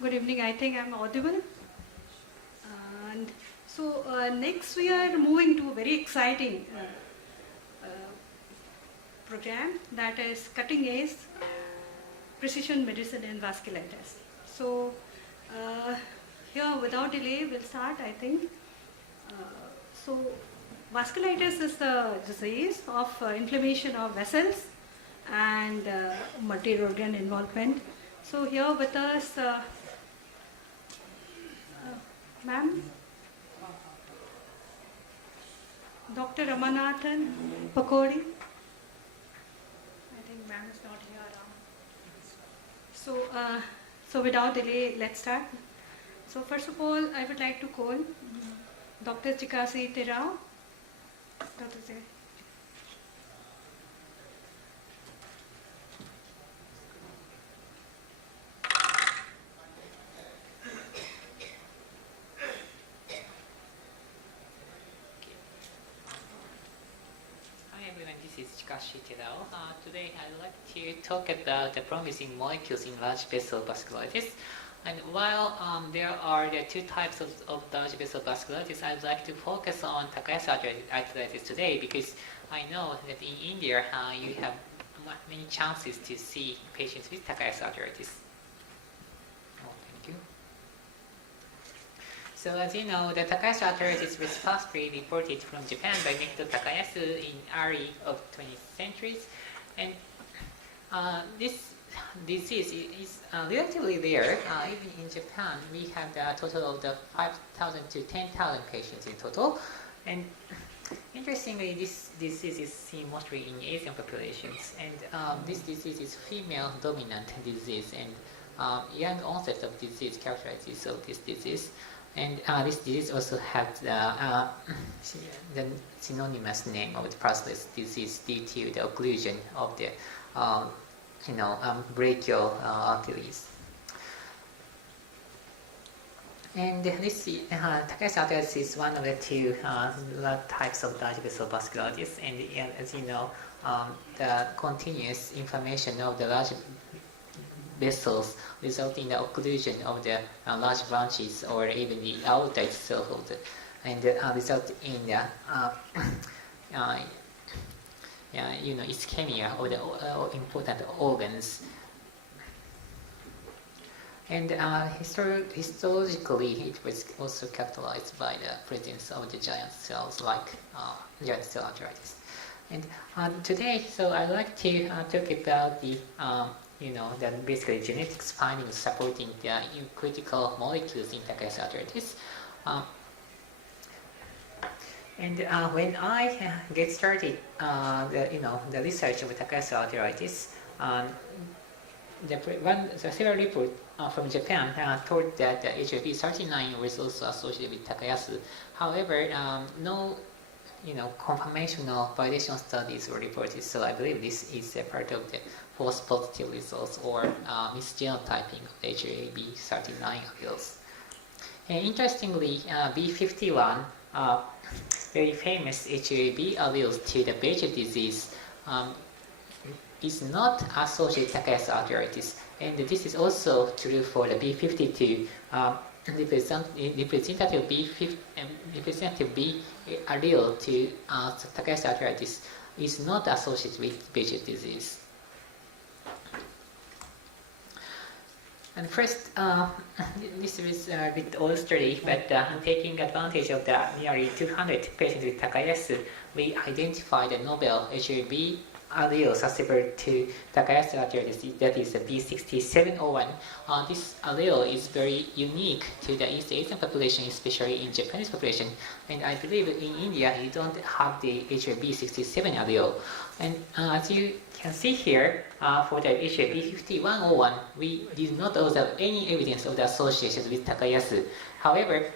Good evening. I think I'm audible. And so next we are moving to a very exciting program, that is cutting edge precision medicine in vasculitis. So here without delay we'll start, I think. So vasculitis is the disease of inflammation of vessels and multi-organ involvement. So here with us, ma'am, Dr. Ramanathan Pakodi. I think ma'am is not here around. So without delay, let's start. So first of all, I would like to call Dr. Chikasi Terao. Dr. Zay. Today I'd like to talk about the promising molecules in large vessel vasculitis. And while there are the two types of large vessel vasculitis, I'd like to focus on Takayasu arthritis today because I know that in India you have many chances to see patients with Takayasu arthritis. Oh, thank you. So as you know, the Takayasu arthritis was firstly reported from Japan by Mekito Takayasu in early of 20th centuries, and this disease is relatively rare. Even in Japan, we have a total of 5,000 to 10,000 patients in total, and interestingly, this disease is seen mostly in Asian populations, and this disease is female-dominant disease, and young onset of disease characterizes of this disease. And this disease also has the synonymous name of the pulseless disease due to the occlusion of the brachial arteries. And this Takayasu arthritis is one of the two types of large vessel vasculitis, and as you know, the continuous inflammation of the large vessels result in the occlusion of the large branches or even the aorta itself and result in the ischemia of the important organs. And histologically, it was also characterized by the presence of the giant cells like giant cell arthritis. And today, so I'd like to talk about the basically genetics findings supporting the critical molecules in Takayasu arthritis. When I get started, the research of Takayasu arthritis, several reports from Japan told that the HLB39 was also associated with Takayasu. However, no confirmational validation studies were reported, so I believe this is a part of the false positive results or misgenotyping of HLA-B39 alleles. And interestingly, B51, very famous HLA-B alleles to the Behçet disease, is not associated with Takayasu arthritis, and this is also true for the B52. Representative B allele to Takayasu arthritis is not associated with Behçet disease. And first, this is a bit old study, but taking advantage of the nearly 200 patients with Takayasu, we identified a novel HLA-B allele susceptible to Takayasu arthritis, that is the B6701. This allele is very unique to the East Asian population, especially in Japanese population. And I believe in India, you don't have the HLA-B67 allele. And as you can see here, for the HLA-B5101, we did not observe any evidence of the association with Takayasu. However,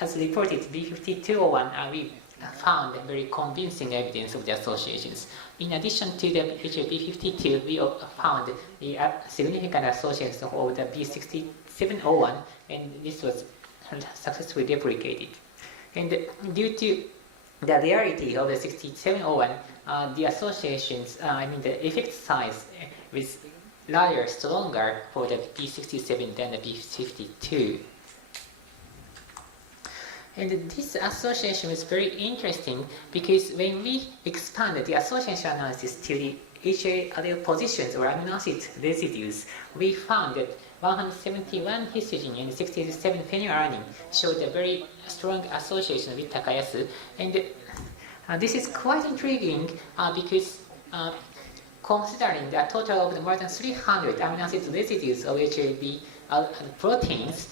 as reported, B5201, we found very convincing evidence of the associations. In addition to the HLA-B52, we found the significant associations of the B6701, and this was successfully replicated. And due to the rarity of the 6701, the associations, the effect size with rather stronger for the P67 than the P52. And this association is very interesting because when we expand the association analysis to the HA allele positions or amino acid residues, we found that 171 histidine and 67 phenylalanine showed a very strong association with Takayasu. And this is quite intriguing because considering the total of more than 300 amino acid residues of HAB proteins,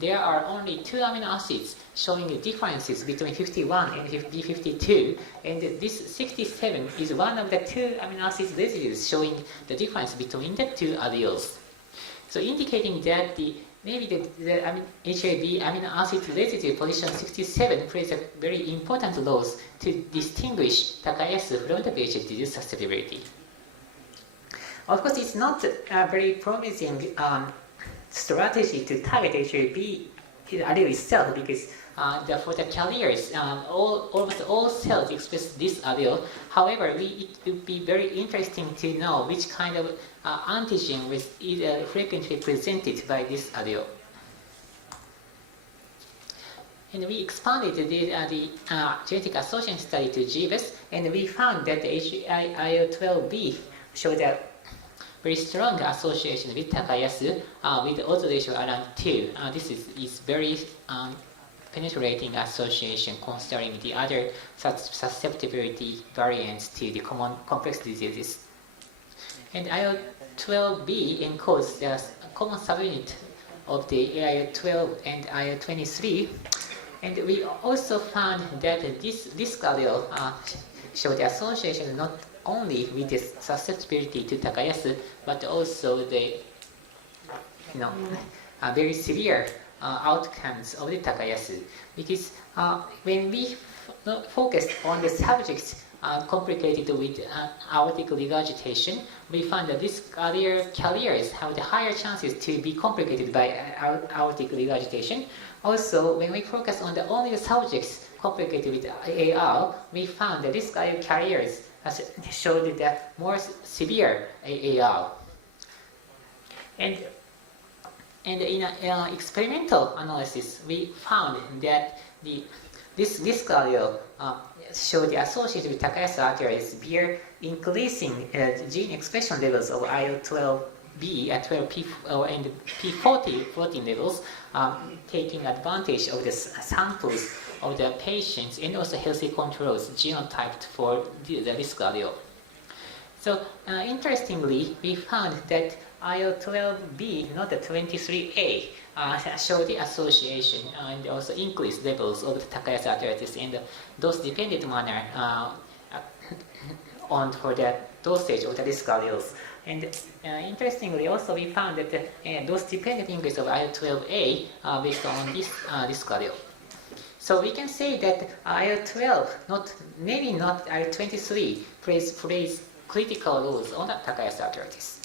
there are only 2 amino acids showing differences between 51 and B52, and this 67 is one of the 2 amino acid residues showing the difference between the 2 alleles. So indicating that maybe the HAB amino acid residue position 67 plays a very important role to distinguish Takayasu from the VHH disease susceptibility. Of course, it's not a very promising strategy to target HAB allele itself because for the carriers, almost all cells express this allele. However, it would be very interesting to know which kind of antigen was frequently presented by this allele. And we expanded the genetic association study to GBS, and we found that the IL-12B showed a very strong association with Takayasu with odds ratio around 2. This is very penetrating association considering the other susceptibility variants to the common complex diseases. And IL-12B encodes the common subunit of the IL-12 and IL-23. And we also found that this allele showed the association not only with the susceptibility to Takayasu, but also the very severe outcomes of the Takayasu. Because when we focused on the subjects complicated with aortic regurgitation, we found that these carriers have the higher chances to be complicated by aortic regurgitation. Also, when we focus on the only subjects complicated with AR, we found that these carriers showed the more severe AR. And in an experimental analysis, we found that this allele showed the association with Takayasu arthritis via increasing gene expression levels of IL-12B and 12P and P40 protein levels, taking advantage of the samples of the patients and also healthy controls genotyped for this allele. So interestingly, we found that IL-12B, not the 23A, showed the association and also increased levels of the Takayasu arthritis in the dose-dependent manner on for the dosage of the risk alleles. And interestingly, also we found that the dose-dependent increase of IL-12A based on this risk allele. So we can say that IL-12, maybe not IL-23, plays critical roles on the Takayasu arthritis.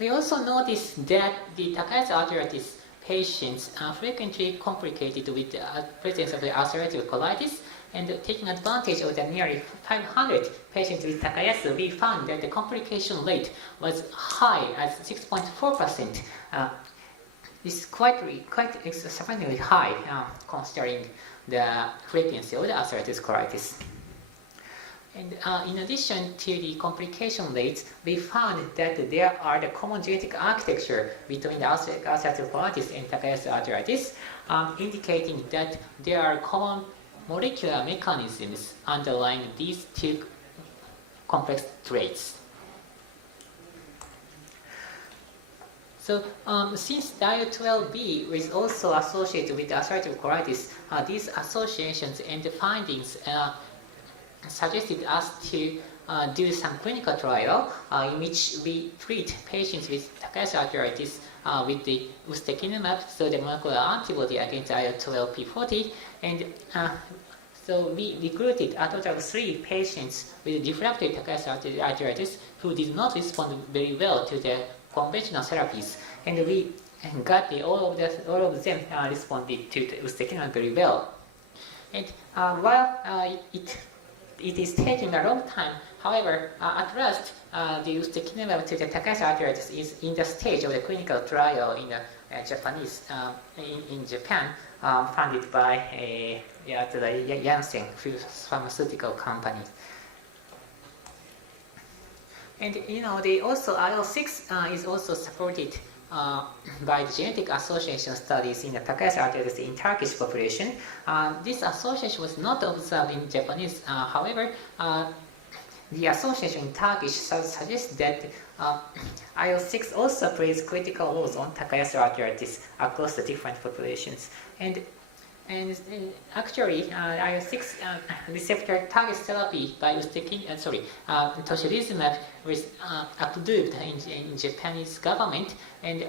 We also noticed that the Takayasu arthritis patients are frequently complicated with the presence of the ulcerative colitis, and taking advantage of the nearly 500 patients with Takayasu, we found that the complication rate was high at 6.4%. This is quite surprisingly high considering the frequency of the ulcerative colitis. And in addition to the complication rates, we found that there are the common genetic architecture between the ulcerative colitis and Takayasu arthritis, indicating that there are common molecular mechanisms underlying these two complex traits. So since IL-12B is also associated with ulcerative colitis, these associations and the findings suggested us to do some clinical trial in which we treat patients with Takayasu arthritis with the ustekinumab, so the molecular antibody against IL-12P40, and so we recruited a total of 3 patients with refractory Takayasu arthritis who did not respond very well to the conventional therapies, and we got all of them responded to the ustekinumab very well. And while it it is taking a long time. However, at last, the ustekinumab to the Takayasu arthritis is in the stage of the clinical trial in Japanese in Japan, funded by the Janssen pharmaceutical company. And they also IL-6 is also supported by the genetic association studies in the Takayasu arthritis in Turkish population. This association was not observed in Japanese. However, the association in Turkish suggests that IL-6 also plays critical roles on Takayasu arthritis across the different populations. And actually, IL-6 receptor target therapy by tocilizumab was approved in Japanese government, and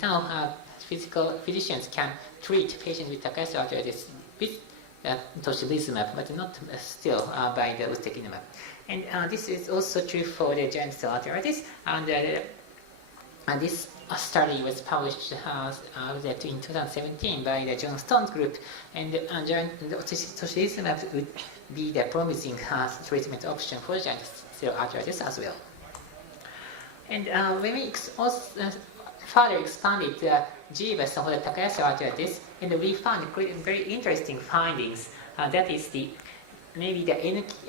now physicians can treat patients with Takayasu arthritis with tocilizumab, but not still by the ustekinumab. And this is also true for the giant cell arthritis, and this study was published in 2017 by the John Stone's group, and tocilizumab would be the promising treatment option for giant cell arthritis as well. And when we further expanded the GWAS for the Takayasu arthritis, and we found very interesting findings. That is maybe the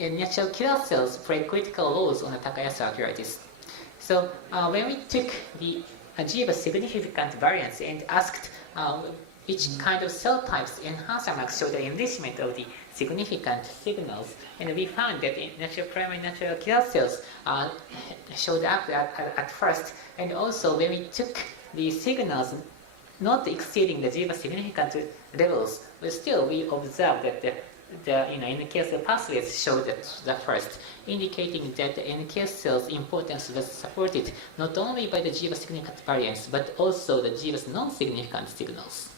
natural killer cells play critical roles on the Takayasu arthritis. So when we took the GWAS significant variants and asked which kind of cell types enhancer marks show the enrichment of the significant signals, and we found that primary natural killer cells showed up at first, and also when we took the signals not exceeding the GWAS significant levels, but still we observed that the NK cell pathways showed the first, indicating that the NK cells' importance was supported not only by the GWAS significant variants, but also the GWAS non-significant signals.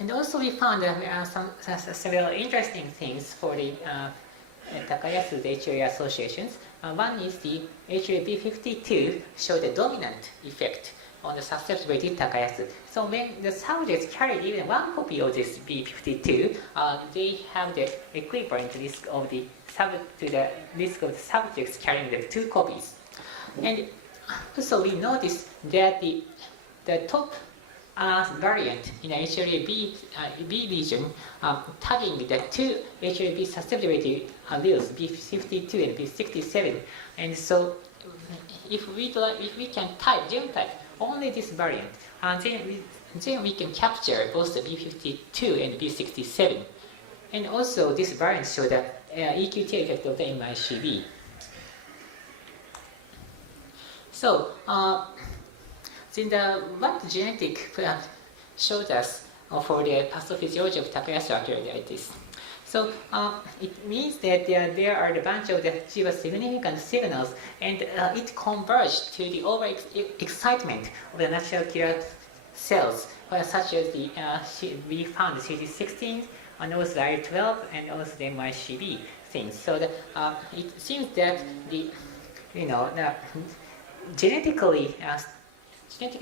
And also we found several interesting things for the Takayasu's HLA associations. One is the HLA-B52 showed a dominant effect on the susceptibility Takayasu. So when the subjects carried even one copy of this B52, they have the equivalent risk of the risk of the subjects carrying the two copies. And also we noticed that the top variant in the HLA-B region tagging the two HLA-B susceptibility alleles, B52 and B67. And so if we can genotype only this variant, then we can capture both the B52 and B67. And also this variant show the EQT effect of the MICB. So then what genetic showed us for the pathophysiology of Takayasu arthritis. So it means that there are a bunch of the GWAS significant signals, and it converged to the over-excitement of the natural killer cells, such as we found the CD16, and also the IL-12, and also the MICB things. So it seems that genetically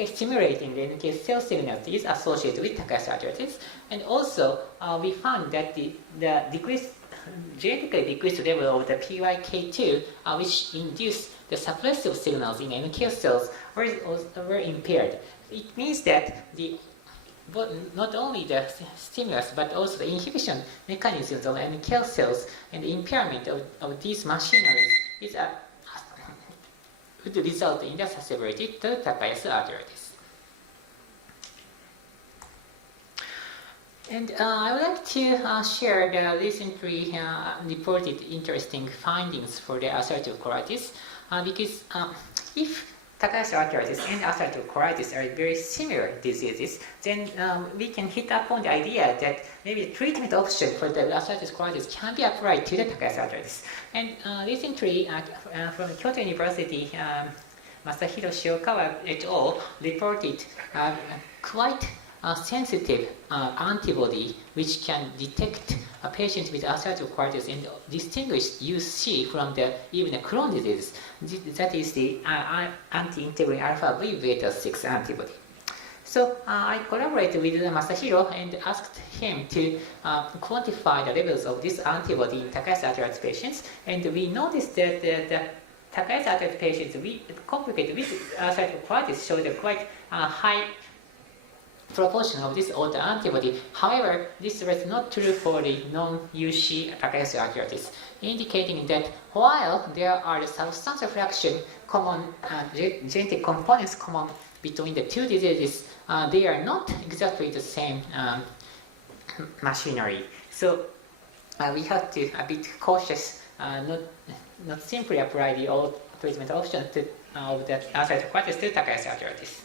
stimulating the NK cell signals is associated with Takayasu arthritis, and also we found that the genetically decreased level of the PYK2, which induced the suppressive signals in NK cells, were impaired. It means that not only the stimulus but also the inhibition mechanisms of NK cells and the impairment of these machineries would result in the susceptibility to Takayasu arthritis. And I would like to share the recently reported interesting findings for the ulcerative colitis, because if Takayasu arthritis and ulcerative colitis are very similar diseases, then we can hit upon the idea that maybe the treatment option for the ulcerative colitis can be applied to the Takayasu arthritis. And recently, from Kyoto University, Masahiro Shiokawa et al. Reported quite sensitive antibody which can detect a patient with ulcerative colitis and distinguish UC from even the Crohn's disease. That is the anti-integrin alpha V beta 6 antibody. So I collaborated with Masahiro and asked him to quantify the levels of this antibody in Takayasu's arthritis patients, and we noticed that the Takayasu's arthritis patients complicated with ulcerative colitis showed a quite high proportion of this autoantibody. However, this was not true for the non-UC Takayasu arthritis, indicating that while there are substantial fraction common genetic components common between the two diseases, they are not exactly the same machinery. So we have to a bit cautious, not simply apply the old treatment option to of the ulcerative colitis to Takayasu arthritis.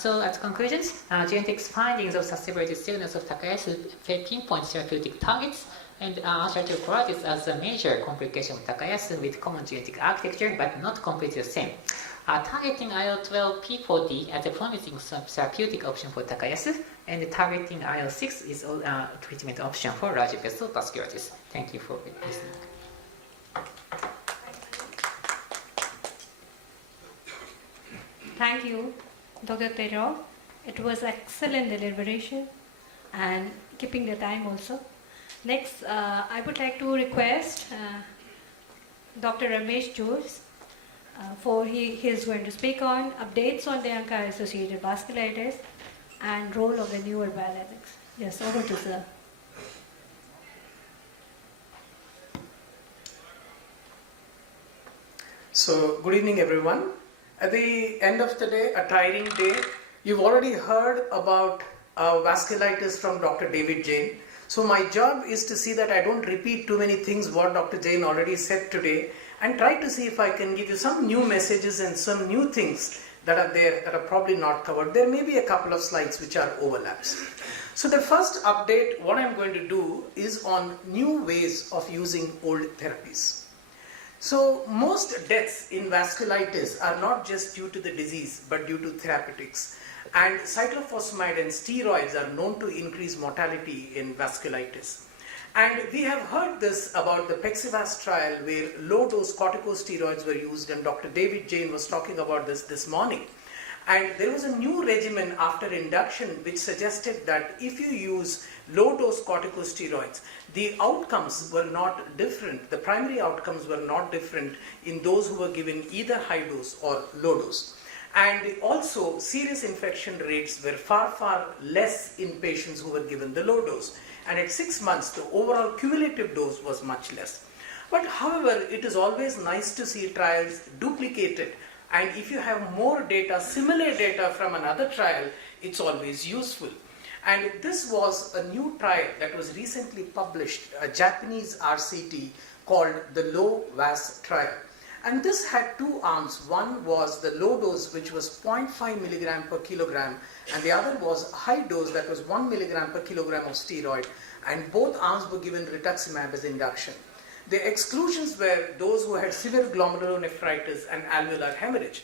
So as conclusions, genetics findings of susceptibility signals of Takayasu pinpoint therapeutic targets, and ulcerative colitis as a major complication of Takayasu with common genetic architecture but not completely the same. Targeting IL-12 P40 as a promising therapeutic option for Takayasu, and targeting IL-6 is a treatment option for large vessel vasculitis. Thank you for listening. Thank you, Dr. Tero. It was excellent deliberation and keeping the time also. Next, I would like to request Dr. Ramesh Jones he is going to speak on updates on the ANCA-associated vasculitis and role of the newer biologics. Yes, over to sir. So, good evening everyone. At the end of the day, a tiring day, you've already heard about vasculitis from Dr. David Jain. So my job is to see that I don't repeat too many things what Dr. Jain already said today, and try to see if I can give you some new messages and some new things that are there that are probably not covered. There may be a couple of slides which are overlaps. So the first update, what I'm going to do is on new ways of using old therapies. So most deaths in vasculitis are not just due to the disease but due to therapeutics. And cyclophosphamide and steroids are known to increase mortality in vasculitis. And we have heard this about the Pexivas trial where low-dose corticosteroids were used, and Dr. David Jain was talking about this morning. And there was a new regimen after induction which suggested that if you use low-dose corticosteroids, the outcomes were not different. The primary outcomes were not different in those who were given either high dose or low dose. And also, serious infection rates were far, far less in patients who were given the low dose. And at 6 months, the overall cumulative dose was much less. But however, it is always nice to see trials duplicated. And if you have more data, similar data from another trial, it's always useful. And this was a new trial that was recently published, a Japanese RCT called the Low VAS trial. And this had two arms. One was the low dose, which was 0.5 milligram per kilogram, and the other was a high dose that was 1 milligram per kilogram of steroid, and both arms were given rituximab as induction. The exclusions were those who had severe glomerulonephritis and alveolar hemorrhage.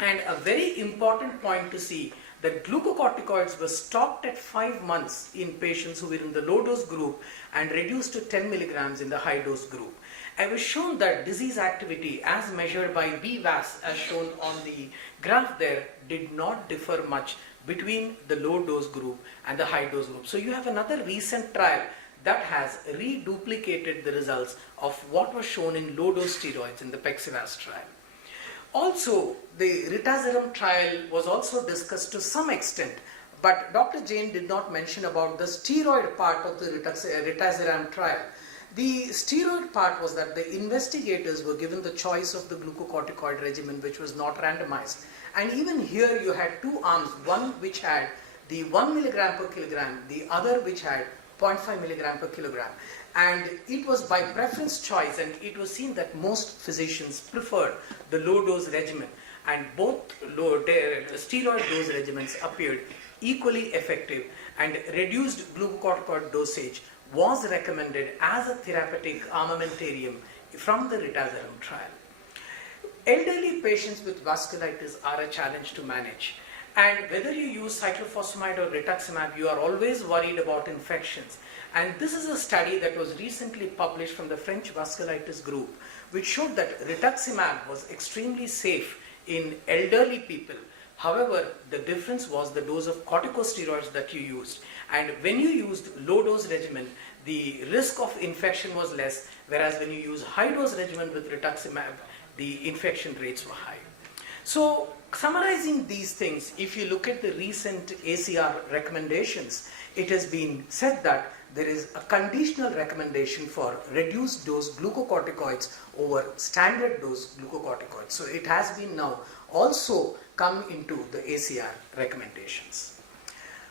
And a very important point to see, that glucocorticoids were stopped at 5 months in patients who were in the low dose group and reduced to 10 milligrams in the high dose group. It was shown that disease activity as measured by BVAS, as shown on the graph there, did not differ much between the low dose group and the high dose group. So you have another recent trial that has reduplicated the results of what was shown in low dose steroids in the Pexivas trial. Also, the ritaziram trial was also discussed to some extent, but Dr. Jain did not mention about the steroid part of the ritaziram trial. The steroid part was that the investigators were given the choice of the glucocorticoid regimen, which was not randomized. And even here you had two arms, one which had the 1 milligram per kilogram, the other which had 0.5 milligram per kilogram. And it was by preference choice, and it was seen that most physicians preferred the low dose regimen, and both steroid dose regimens appeared equally effective, and reduced glucocorticoid dosage was recommended as a therapeutic armamentarium from the ritaziram trial. Elderly patients with vasculitis are a challenge to manage. And whether you use cyclophosphamide or rituximab, you are always worried about infections. And this is a study that was recently published from the French vasculitis group, which showed that rituximab was extremely safe in elderly people. However, the difference was the dose of corticosteroids that you used. And when you used low dose regimen, the risk of infection was less, whereas when you use high dose regimen with rituximab, the infection rates were high. So, summarizing these things, if you look at the recent ACR recommendations, it has been said that there is a conditional recommendation for reduced dose glucocorticoids over standard dose glucocorticoids. So it has been now also come into the ACR recommendations.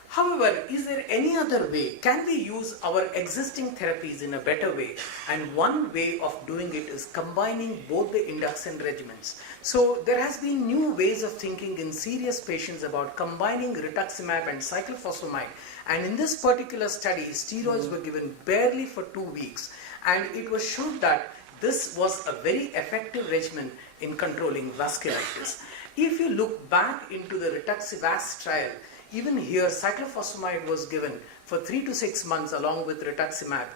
However, is there any other way? Can we use our existing therapies in a better way? And one way of doing it is combining both the induction regimens. So there has been new ways of thinking in serious patients about combining rituximab and cyclophosphamide. And in this particular study, steroids were given barely for 2 weeks. And it was shown that this was a very effective regimen in controlling vasculitis. If you look back into the rituximab trial, even here, cyclophosphamide was given for 3 to 6 months along with rituximab.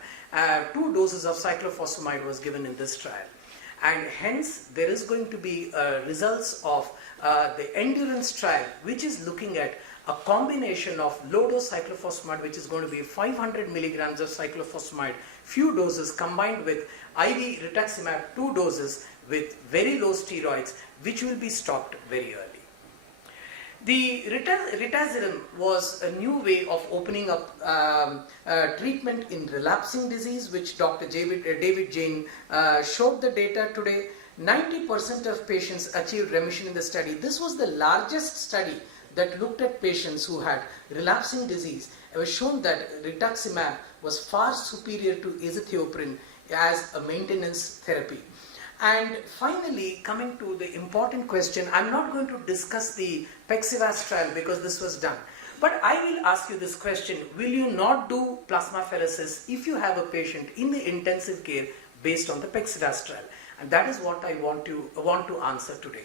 2 doses of cyclophosphamide was given in this trial. And hence, there is going to be results of the endurance trial, which is looking at a combination of low-dose cyclophosphamide, which is going to be 500 milligrams of cyclophosphamide, few doses combined with IV rituximab, 2 doses with very low steroids, which will be stopped very early. The rituximab was a new way of opening up treatment in relapsing disease, which Dr. David Jain showed the data today. 90% of patients achieved remission in the study. This was the largest study that looked at patients who had relapsing disease. It was shown that rituximab was far superior to azathioprine as a maintenance therapy. And finally, coming to the important question, I'm not going to discuss the Pexivas trial because this was done. But I will ask you this question: will you not do plasmapheresis if you have a patient in the intensive care based on the Pexivas trial? And that is what I want to answer today.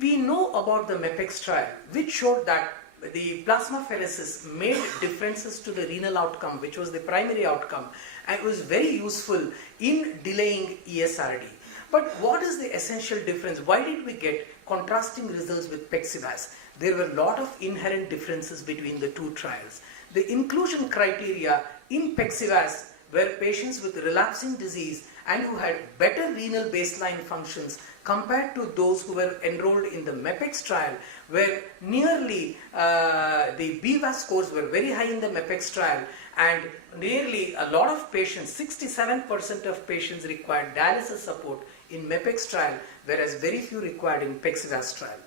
We know about the MEPEX trial, which showed that the plasmapheresis made differences to the renal outcome, which was the primary outcome, and it was very useful in delaying ESRD. But what is the essential difference? Why did we get contrasting results with Pexivas? There were a lot of inherent differences between the two trials. The inclusion criteria in Pexivas were patients with relapsing disease and who had better renal baseline functions compared to those who were enrolled in the MEPEX trial, where nearly the BVAS scores were very high in the MEPEX trial, and nearly a lot of patients, 67% of patients required dialysis support in MEPEX trial, whereas very few required in Pexivas trial.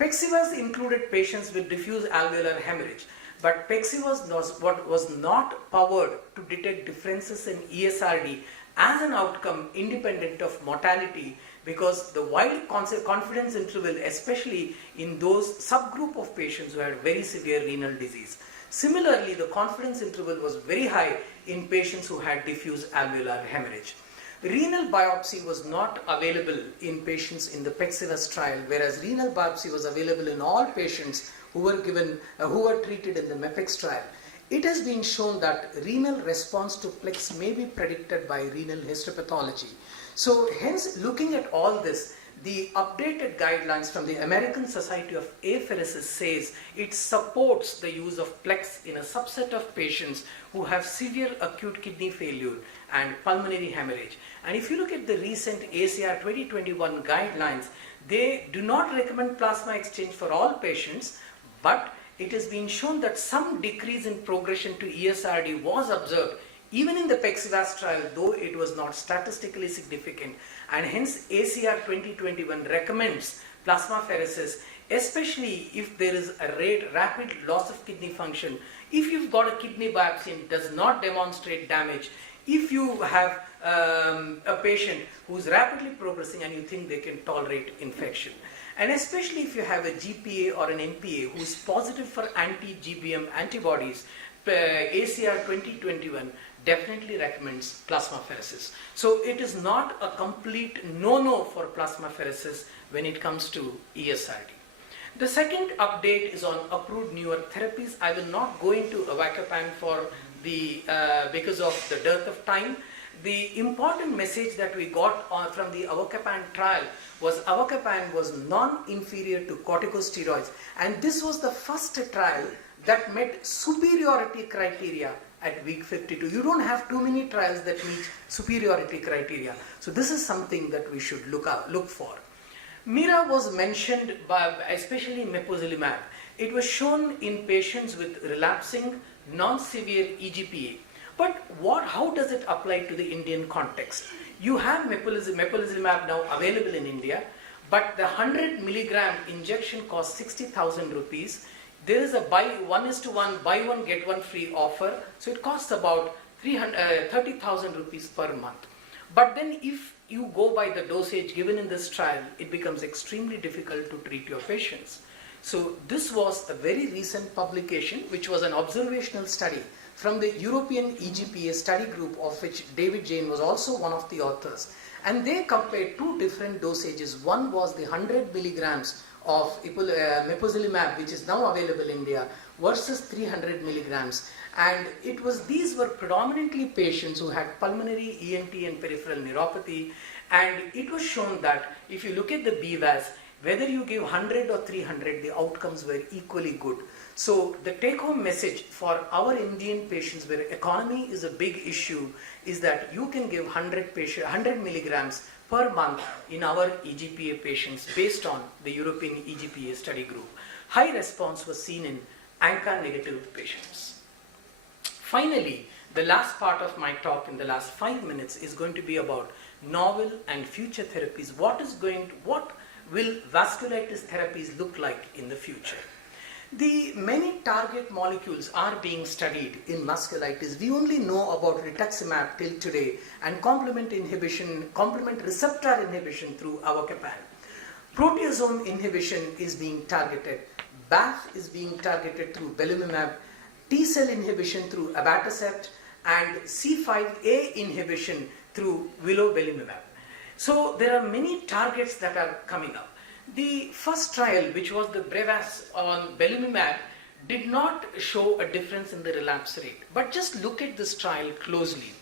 Pexivas included patients with diffuse alveolar hemorrhage, but Pexivas was not powered to detect differences in ESRD as an outcome independent of mortality, because the wide confidence interval, especially in those subgroup of patients who had very severe renal disease. Similarly, the confidence interval was very high in patients who had diffuse alveolar hemorrhage. Renal biopsy was not available in patients in the Pexivas trial, whereas renal biopsy was available in all patients who were treated in the MEPEX trial. It has been shown that renal response to PLEX may be predicted by renal histopathology. So hence, looking at all this, the updated guidelines from the American Society of Apheresis says it supports the use of PLEX in a subset of patients who have severe acute kidney failure and pulmonary hemorrhage. And if you look at the recent ACR 2021 guidelines, they do not recommend plasma exchange for all patients, but it has been shown that some decrease in progression to ESRD was observed even in the Pexivas trial, though it was not statistically significant, and hence ACR 2021 recommends plasmapheresis, especially if there is a rapid loss of kidney function. If you've got a kidney biopsy and does not demonstrate damage, if you have a patient who's rapidly progressing and you think they can tolerate infection, and especially if you have a GPA or an MPA who's positive for anti-GBM antibodies, ACR 2021 definitely recommends plasmapheresis. So it is not a complete no-no for plasmapheresis when it comes to ESRD. The second update is on approved newer therapies. I will not go into avacopan for because of the dearth of time. the important message that we got from the avacopan trial was avacopan was non-inferior to corticosteroids, and this was the first trial that met superiority criteria at week 52. You don't have too many trials that meet superiority criteria. So this is something that we should look for. MIRA was mentioned by especially mepolizumab. It was shown in patients with relapsing non-severe EGPA. But how does it apply to the Indian context? You have mepolizumab now available in India, but the 100 milligram injection costs 60,000 rupees. There is a 1:1 buy one get one free offer, so it costs about 30,000 rupees per month. But then if you go by the dosage given in this trial, it becomes extremely difficult to treat your patients. So this was a very recent publication, which was an observational study from the European EGPA study group, of which David Jane was also one of the authors. And they compared two different dosages. One was the 100 milligrams of mepolizumab, which is now available in India, versus 300 milligrams. And these were predominantly patients who had pulmonary, ENT and peripheral neuropathy. And it was shown that if you look at the BVAS, whether you give 100 or 300, the outcomes were equally good. So the take-home message for our Indian patients where economy is a big issue is that you can give 100 milligrams per month in our EGPA patients based on the European EGPA study group. High response was seen in ANCA negative patients. Finally, the last part of my talk in the last 5 minutes is going to be about novel and future therapies. What will vasculitis therapies look like in the future? The many target molecules are being studied in vasculitis. We only know about rituximab till today and complement receptor inhibition through avacopan. Proteasome inhibition is being targeted. BAFF is being targeted through belimumab. T-cell inhibition through abatacept, and C5a inhibition through vilobelimumab. So there are many targets that are coming up. The first trial, which was the Brevas on belimumab, did not show a difference in the relapse rate. But just look at this trial closely.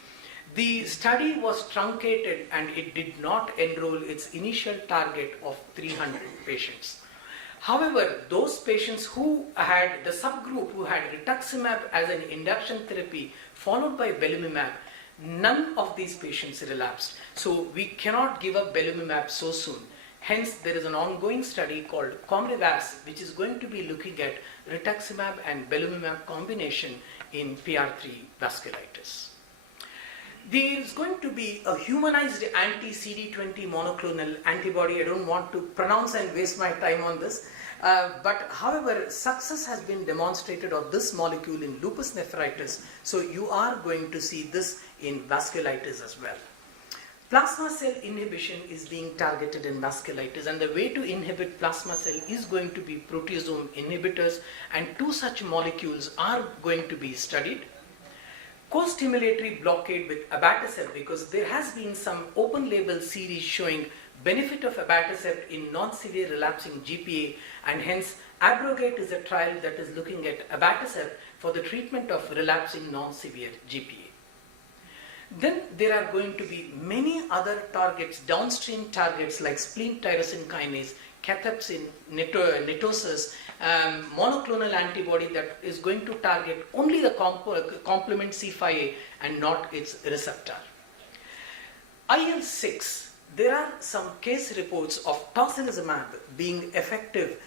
The study was truncated and it did not enroll its initial target of 300 patients. However, those patients who had the subgroup who had rituximab as an induction therapy followed by belimumab, none of these patients relapsed. So we cannot give up belimumab so soon. Hence, there is an ongoing study called Comrevas, which is going to be looking at rituximab and belimumab combination in PR3 vasculitis. There is going to be a humanized anti-CD20 monoclonal antibody. I don't want to pronounce and waste my time on this. But however, success has been demonstrated of this molecule in lupus nephritis. So you are going to see this in vasculitis as well. Plasma cell inhibition is being targeted in vasculitis, and the way to inhibit plasma cell is going to be proteasome inhibitors, and two such molecules are going to be studied. Co-stimulatory blockade with abatacept, because there has been some open label series showing benefit of abatacept in non-severe relapsing GPA, and hence Abrogate is a trial that is looking at abatacept for the treatment of relapsing non-severe GPA. Then there are going to be many other targets, downstream targets like spleen tyrosine kinase, cathepsin, netosis, monoclonal antibody that is going to target only the complement C5a and not its receptor. IL-6, there are some case reports of tocilizumab being effective,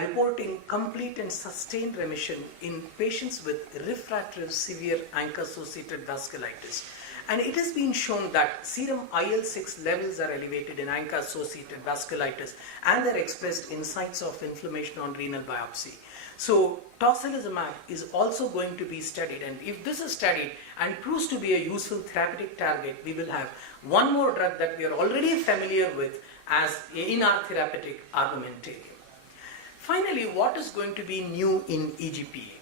reporting complete and sustained remission in patients with refractory severe ANCA-associated vasculitis. And it has been shown that serum IL-6 levels are elevated in ANCA-associated vasculitis, and they're expressed in sites of inflammation on renal biopsy. So tocilizumab is also going to be studied, and if this is studied and proves to be a useful therapeutic target, we will have one more drug that we are already familiar with as in our therapeutic armamentarium. Finally, what is going to be new in EGPA?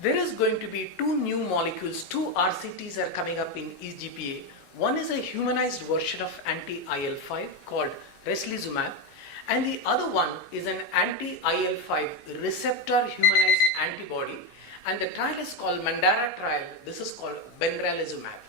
There is going to be two new molecules, two RCTs are coming up in EGPA. One is a humanized version of anti-IL-5 called reslizumab, and the other one is an anti-IL-5 receptor humanized antibody, and the trial is called Mandara trial. This is called benralizumab.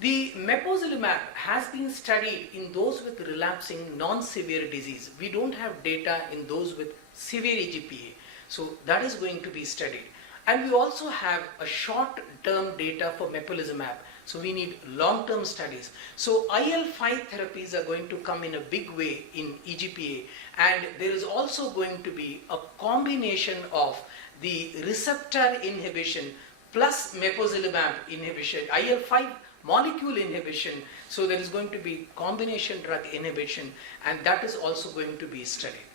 The mepolizumab has been studied in those with relapsing non-severe disease. We don't have data in those with severe EGPA. So that is going to be studied. And we also have a short-term data for mepolizumab. So we need long-term studies. So IL-5 therapies are going to come in a big way in EGPA. And there is also going to be a combination of the receptor inhibition plus mepolizumab inhibition, IL-5 molecule inhibition. So there is going to be combination drug inhibition, and that is also going to be studied.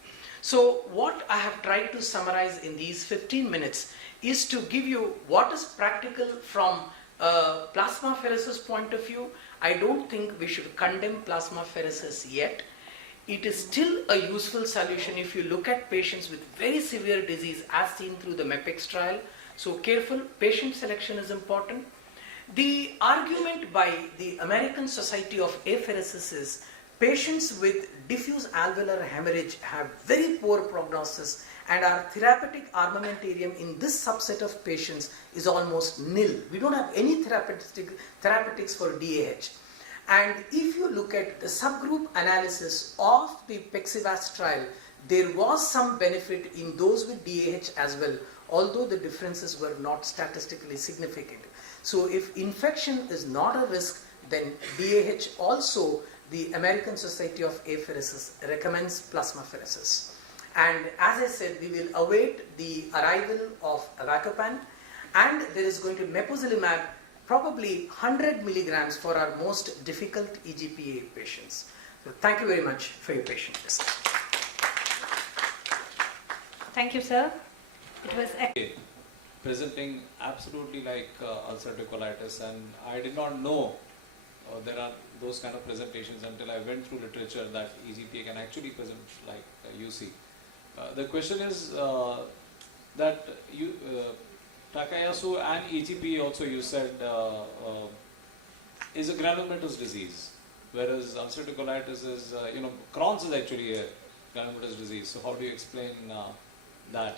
So what I have tried to summarize in these 15 minutes is to give you what is practical from a plasmapheresis point of view. I don't think we should condemn plasmapheresis yet. It is still a useful solution if you look at patients with very severe disease as seen through the MEPEX trial. So careful patient selection is important. The argument by the American Society of Apheresis is patients with diffuse alveolar hemorrhage have very poor prognosis, and our therapeutic armamentarium in this subset of patients is almost nil. We don't have any therapeutics for DAH. And if you look at the subgroup analysis of the Pexivas trial, there was some benefit in those with DAH as well, although the differences were not statistically significant. So if infection is not a risk, then DAH also, the American Society of Apheresis recommends plasmapheresis. And as I said, we will await the arrival of avacopan, and there is going to be mepolizumab, probably 100 milligrams for our most difficult EGPA patients. So thank you very much for your patience. Thank you, sir. It was presenting absolutely like ulcerative colitis, and I did not know there are those kind of presentations until I went through literature that EGPA can actually present like UC. The question is that you, Takayasu and EGPA also you said is a granulomatous disease, whereas ulcerative colitis is, Crohn's is actually a granulomatous disease. So how do you explain that?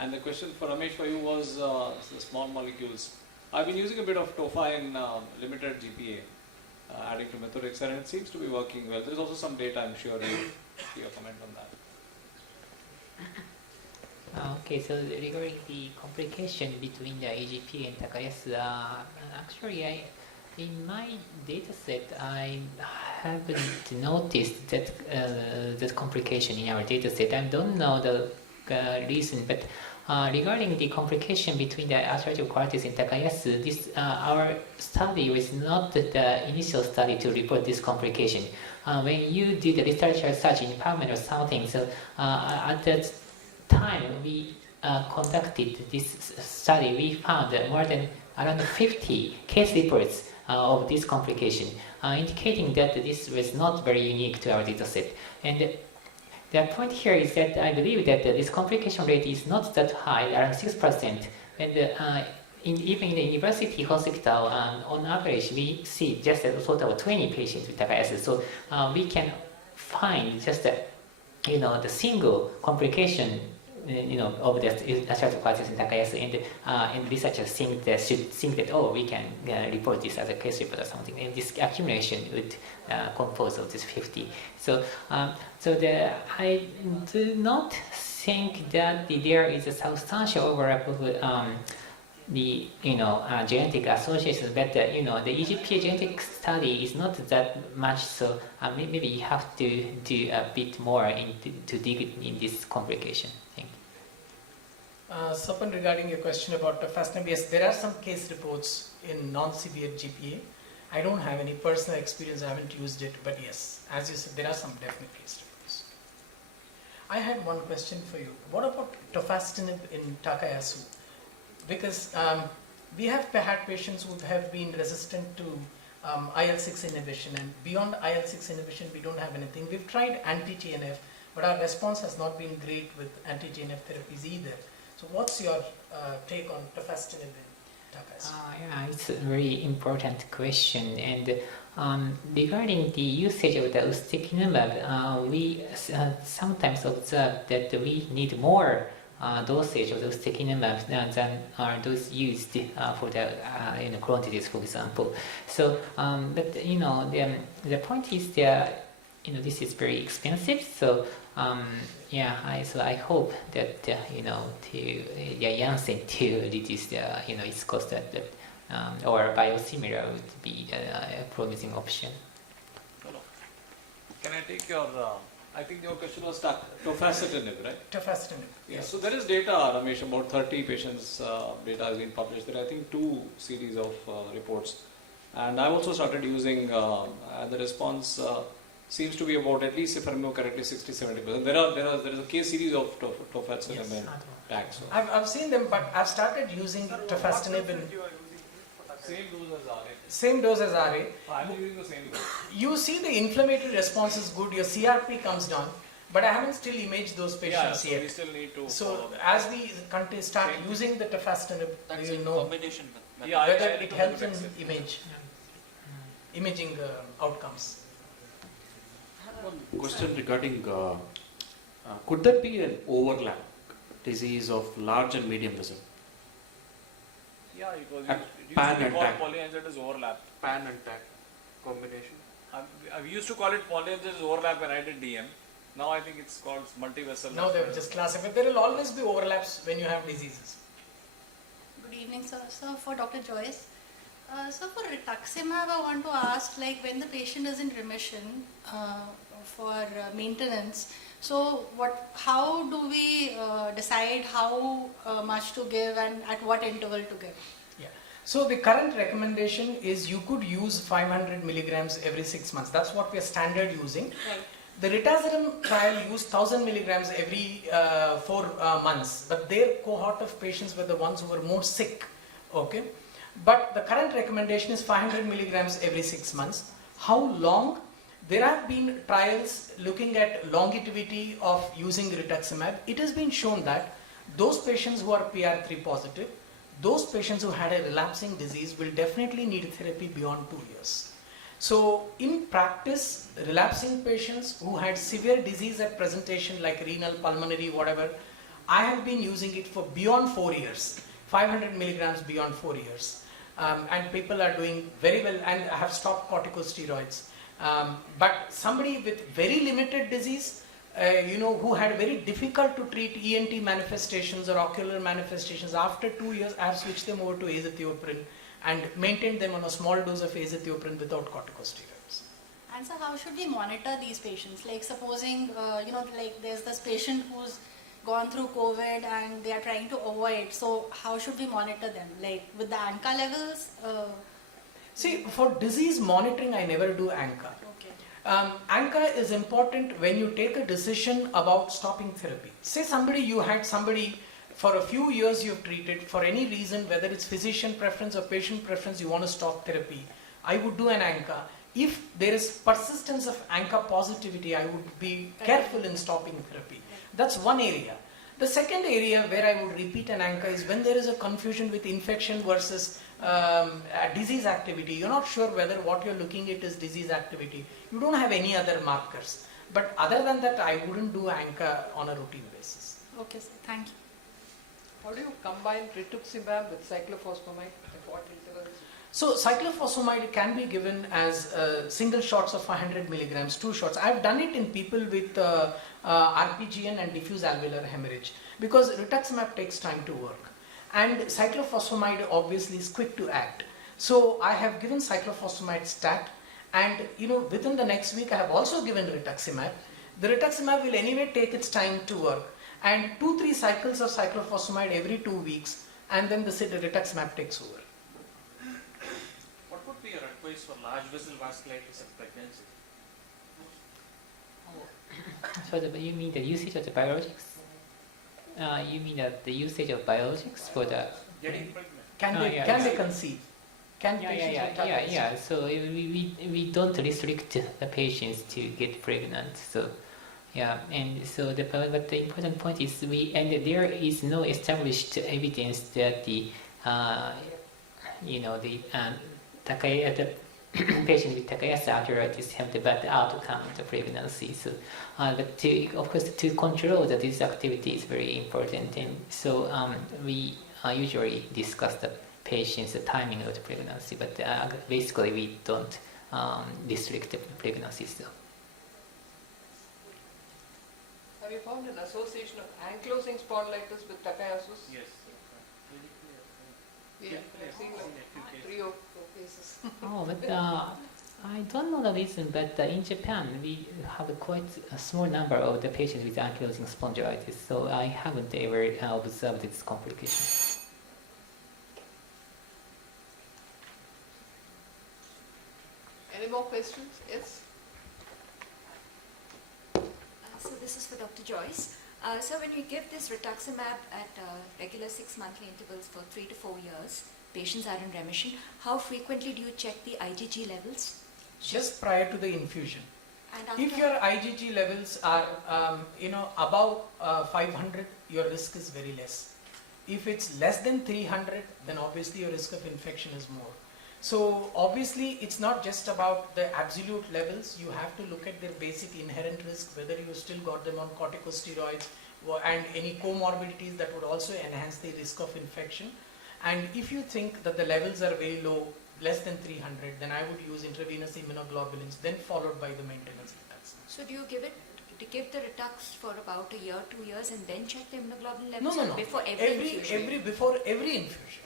And the question for Ramesh for you was the small molecules. I've been using a bit of TOFA in limited GPA, adding to methodex, and it seems to be working well. There's also some data, I'm sure you give a comment on that. Okay, so regarding the complication between the EGP and Takayasu, actually in my data set, I haven't noticed that that complication in our data set. I don't know the reason, but regarding the complication between the ulcerative colitis and Takayasu, this our study was not the initial study to report this complication. When you do the literature search in PubMed or something, so at that time we conducted this study, we found more than around 50 case reports of this complication, indicating that this was not very unique to our data set. And the point here is that I believe that this complication rate is not that high, around 6%. And even in the university hospital, on average, we see just a total of 20 patients with Takayasu. So we can find just the single complication of the ulcerative colitis and Takayasu, and researchers should think that we can report this as a case report or something, and this accumulation would compose of this 50. So I do not think that there is a substantial overlap of the genetic associations, but the EGPA genetic study is not that much. So maybe you have to do a bit more to dig in this complication. Thank you. Sapan, regarding your question about tafastinib, yes, there are some case reports in non-severe GPA. I don't have any personal experience, I haven't used it, but yes, as you said, there are some definite case reports. I had one question for you. What about tafastinib in Takayasu? Because we have had patients who have been resistant to IL-6 inhibition, and beyond IL-6 inhibition we don't have anything. We've tried anti-TNF, but our response has not been great with anti-TNF therapies either. So what's your take on tafastinib in Takayasu? Yeah, it's a very important question. And regarding the usage of the ustekinumab, we sometimes observe that we need more dosage of those secukinumab than are those used for the Crohn's disease, for example. So, but the point is that this is very expensive. So I hope that Janssen to reduce its cost or biosimilar would be a promising option. Hello. Can I take your? I think your question was tofacitinib, right? Tofacitinib. Yes. So there is data, Ramesh, about 30 patients. Data has been published. There are, I think, 2 series of reports, and I've also started using. And the response seems to be about, at least if I remember correctly, 60-70%. There is a case series of tofacitinib and TAC. So. I've seen them, but I've started using tofacitinib in Same dose as RA. same dose as RA. I'm using the same dose. You see the inflammatory response is good, your CRP comes down, but I haven't still imaged those patients so yet. we still need to So follow that. as we start using the tofacitinib, we will know combination method. Yeah, whether I it helps in imaging. imaging outcomes. One question regarding could there be an overlap disease of large and medium vessel? Yeah, it was pan usually and called TAC. polyangiitis overlap. Pan and TAC combination. I used to call it polyangiitis overlap when I did DM. Now I think it's called multi-vessel. Now they've just classified. There will always be overlaps when you have diseases. Good evening, sir. So for Dr. Joyce, so for rituximab, I want to ask, like when the patient is in remission for maintenance, so how do we decide how much to give and at what interval to give? Yeah. So the current recommendation is you could use 500 milligrams every 6 months. That's what we are standard using. Right. The Ritaziram trial used 1000 milligrams every 4 months, but their cohort of patients were the ones who were more sick. Okay, but the current recommendation is 500 milligrams every 6 months. How long? There have been trials looking at longevity of using rituximab. It has been shown that those patients who are PR3 positive, those patients who had a relapsing disease will definitely need therapy beyond 2 years. So in practice, relapsing patients who had severe disease at presentation like renal, pulmonary, whatever, I have been using it for beyond 4 years, 500 milligrams beyond 4 years. And people are doing very well and have stopped corticosteroids. But somebody with very limited disease, who had very difficult to treat ENT manifestations or ocular manifestations, after 2 years I have switched them over to azathioprine and maintained them on a small dose of azathioprine without corticosteroids. And so how should we monitor these patients? Like supposing, like there's this patient who's gone through COVID and they are trying to avoid. So how should we monitor them? Like with the ANCA levels? See, for disease monitoring, I never do ANCA. Okay. ANCA is important when you take a decision about stopping therapy. Say you had somebody for a few years you've treated, for any reason, whether it's physician preference or patient preference, you want to stop therapy. I would do an ANCA. If there is persistence of ANCA positivity, I would be careful in stopping therapy. That's one area. The second area where I would repeat an ANCA is when there is a confusion with infection versus disease activity. You're not sure whether what you're looking at is disease activity. You don't have any other markers. But other than that, I wouldn't do ANCA on a routine basis. Okay, sir. Thank you. How do you combine rituximab with cyclophosphamide? At what intervals? So cyclophosphamide can be given as single shots of 500 milligrams, 2 shots. I've done it in people with RPGN and diffuse alveolar hemorrhage because rituximab takes time to work. And cyclophosphamide obviously is quick to act. So I have given cyclophosphamide stat, and within the next week I have also given rituximab. The rituximab will anyway take its time to work, and 2-3 cycles of cyclophosphamide every 2 weeks, and then the rituximab takes over. What would be your advice for large vessel vasculitis and pregnancy? So you mean the usage of the biologics? You mean that the usage of biologics for the... Getting pregnant. Can they conceive? Can patients with TAC Yeah. So we don't restrict the patients to get pregnant. So and so but the important point is there is no established evidence that the patients with Takayasu arthritis have the bad outcome of the pregnancy. So, but of course, to control the disease activity is very important. And so we usually discuss the patient's timing of the pregnancy, but basically we don't restrict the pregnancy. So. Have you found an association of ankylosing spondylitis with Takayasu's? Yes. Yeah, I've seen like 3 or 4 cases. Oh, but I don't know the reason, but in Japan we have quite a small number of the patients with ankylosing spondylitis, so I haven't ever observed this complication. Any more questions? Yes? So this is for Dr. Joyce. So when you give this rituximab at regular 6-monthly intervals for 3 to 4 years, patients are in remission. How frequently do you check the IgG levels? Just prior to the infusion. And after, If your IgG levels are above 500, your risk is very less. If it's less than 300, then obviously your risk of infection is more. So obviously it's not just about the absolute levels. You have to look at their basic inherent risk, whether you still got them on corticosteroids and any comorbidities that would also enhance the risk of infection. And if you think that the levels are very low, less than 300, then I would use intravenous immunoglobulins, then followed by the maintenance rituximab. so do you give the Ritux for about a year, 2 years, and then check the immunoglobulin levels? No. Before every infusion? Before every infusion.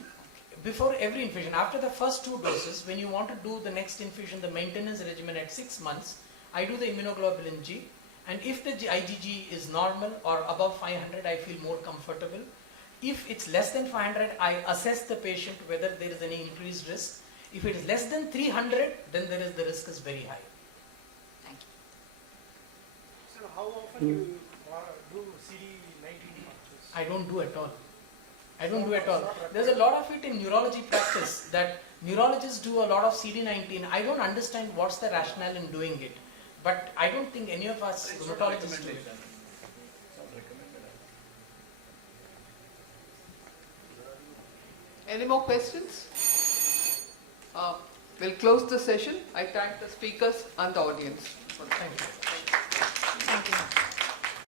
Before every infusion, after the first 2 doses, when you want to do the next infusion, the maintenance regimen at 6 months, I do the immunoglobulin G, and if the IgG is normal or above 500, I feel more comfortable. If it's less than 500, I assess the patient whether there is any increased risk. If it is less than 300, then the risk is very high. Thank you. So how often you do CD19 matches? I don't do at all. I don't do at all. There's a lot of it in neurology practice that neurologists do a lot of CD19. I don't understand what's the rationale in doing it, but I don't think any of us rheumatologists do it. Any more questions? We'll close the session. I thank the speakers and the audience. Thank you.